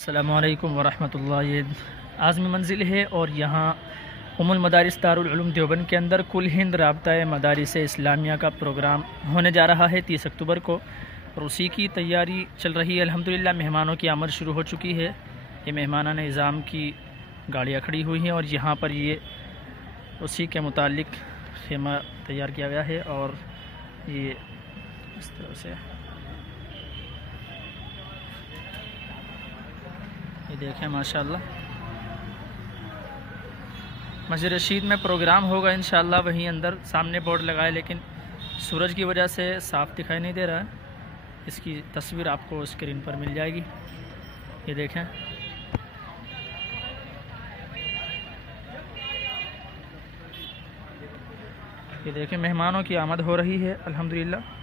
अस्सलामुअलैकुम वरहमतुल्लाह। ये आज़मी मंजिल है और यहाँ उम्मुल मदारिस दारुल उलूम देवबंद के अंदर कुल हिंद राब्ता मदारिस इस्लामिया का प्रोग्राम होने जा रहा है 30 अक्टूबर को, और उसी की तैयारी चल रही है। अल्हम्दुलिल्लाह मेहमानों की आमद शुरू हो चुकी है। ये मेहमानान निज़ाम की गाड़ियाँ खड़ी हुई हैं और यहाँ पर ये उसी के मुतालिक खेमा तैयार किया गया है। और ये इस तरह से ये देखें माशाल्लाह। मस्जिद रशीद में प्रोग्राम होगा इंशाल्लाह, वहीं अंदर सामने बोर्ड लगाए, लेकिन सूरज की वजह से साफ़ दिखाई नहीं दे रहा है। इसकी तस्वीर आपको स्क्रीन पर मिल जाएगी। ये देखें, ये देखें मेहमानों की आमद हो रही है अल्हम्दुलिल्लाह।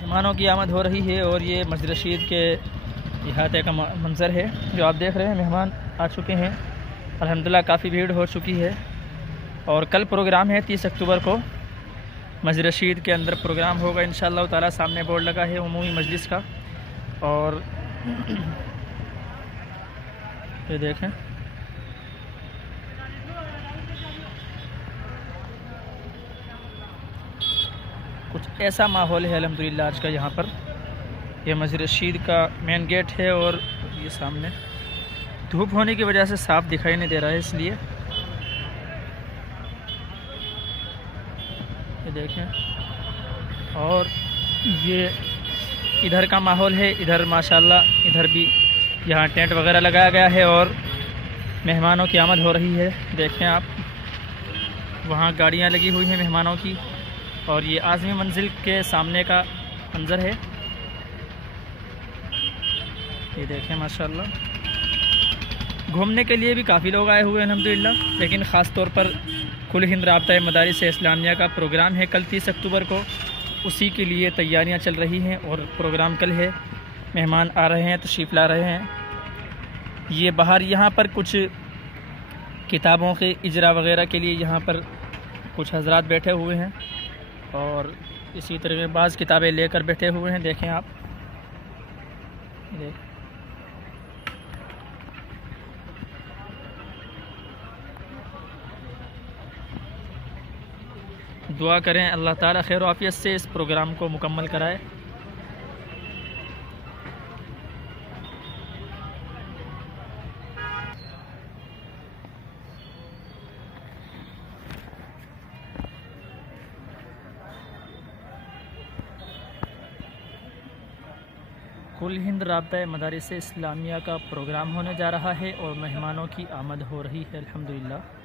मेहमानों की आमद हो रही है और ये मस्जिद रशीद के इहाते का मंज़र है जो आप देख रहे हैं। मेहमान आ चुके हैं अल्हम्दुलिल्लाह, काफ़ी भीड़ हो चुकी है। और कल प्रोग्राम है 30 अक्टूबर को मस्जिद रशीद के अंदर प्रोग्राम होगा इंशाअल्लाह ताला। सामने बोर्ड लगा है उमूमी मजलिस का। और ये देखें, कुछ ऐसा माहौल है अल्हम्दुलिल्लाह आज का। यहाँ पर यह मस्जिद रशीद का मेन गेट है और ये सामने धूप होने की वजह से साफ दिखाई नहीं दे रहा है, इसलिए ये देखें। और ये इधर का माहौल है, इधर माशाल्लाह इधर भी यहाँ टेंट वगैरह लगाया गया है और मेहमानों की आमद हो रही है। देखें आप, वहाँ गाड़ियाँ लगी हुई हैं मेहमानों की। और ये आज़मी मंजिल के सामने का मंज़र है। ये देखें माशाल्लाह, घूमने के लिए भी काफ़ी लोग आए हुए हैं अल्हम्दुलिल्लाह, लेकिन ख़ास तौर पर कुल हिंद राब्ता मदारिस इस्लामिया का प्रोग्राम है कल 30 अक्टूबर को। उसी के लिए तैयारियां चल रही हैं और प्रोग्राम कल है। मेहमान आ रहे हैं, तशरीफ़ ला रहे हैं। ये बाहर यहाँ पर कुछ किताबों के इजरा वगैरह के लिए यहाँ पर कुछ हजरात बैठे हुए हैं और इसी तरह के बाज़ किताबें लेकर बैठे हुए हैं। देखें आप, दुआ करें अल्लाह ताला खैर आफियत से इस प्रोग्राम को मुकम्मल कराए। कुल हिंद राब्ता मदारिस इस्लामिया का प्रोग्राम होने जा रहा है और मेहमानों की आमद हो रही है अल्हम्दुलिल्लाह।